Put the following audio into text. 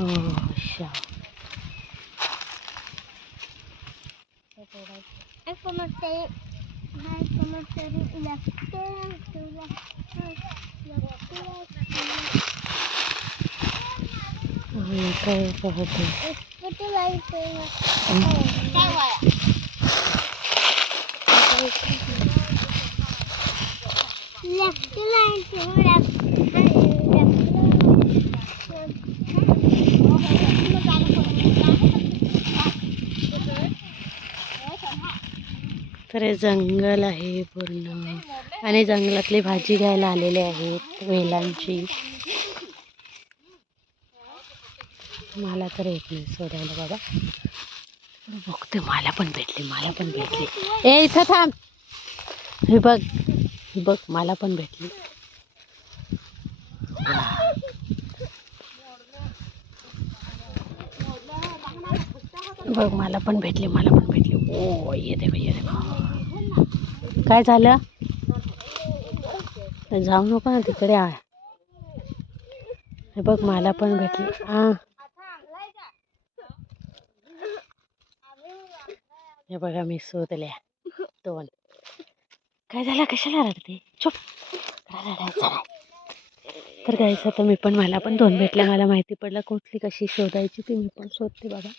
अच्छा. काय पाहते तर हे जंगल आहे पूर्ण आणि जंगलातली भाजी घ्यायला आलेले आहेत वेलांची. मला तर येत नाही सोडायला बाबा. बघते मला पण भेटली. ए इथं थांब. हे बघ मला पण भेटली. बघ मला पण भेटली. ओ ये दे. काय झालं? जाऊ नको ना तिकडे. हे बघ मला पण भेटली. हे बघा मी शोधल्या 2. काय झालं? कशाला रडते? चुप. तर गाईस आता मला पण 2 भेटल्या. मला माहिती पडलं कुठली कशी शोधायची ती मी पण शोधते बाबा.